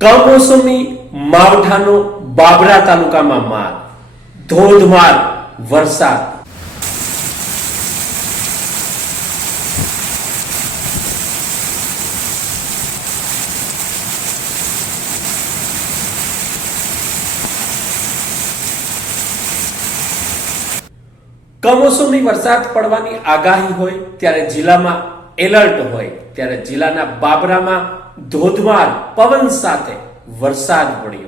કમોસમી માવઠાનો બાબરા તાલુકામાં માર, ધોધમાર વરસાદ. કમોસમી વરસાદ પડવાની આગાહી હોય ત્યારે જિલ્લામાં એલર્ટ હોય, ત્યારે જિલ્લાના બાબરામાં ધોધમાર પવન સાથે વરસાદ પડ્યો.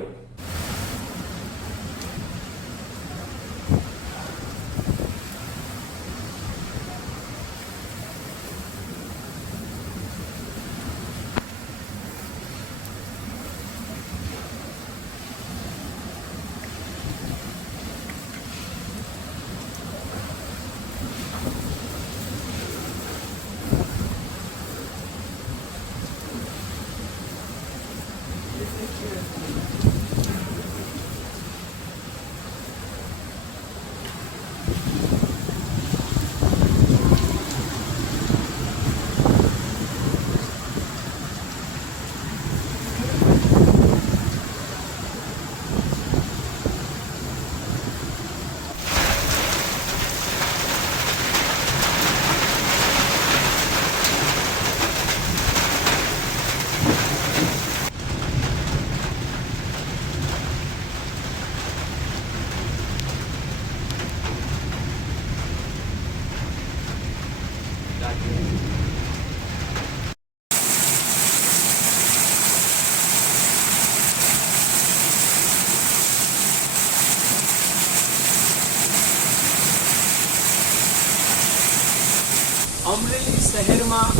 અમરેલી શહેરમાં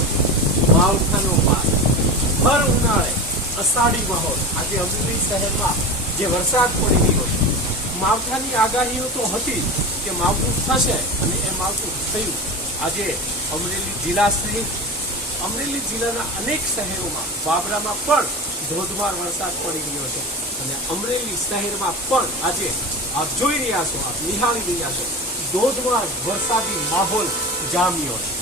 માવઠાનો પાક. ભર ઉનાળે અષાઢી માહોલ. આજે અમરેલી શહેરમાં જે વરસાદ પડી રહ્યો છે, માવઠાની આગાહીઓ તો હતી કે માવઠું થશે અને એ માવઠું થયું. આજે અમરેલી જિલ્લા સહિત અમરેલી જિલ્લાના અનેક શહેરોમાં બાબરામાં પણ ધોધમાર વરસાદ પડી રહ્યો છે. અને અમરેલી શહેરમાં પણ આજે આપ જોઈ રહ્યા છો, આપ નિહાળી રહ્યા છો, ધોધમાર વરસાદી માહોલ જામ્યો છે.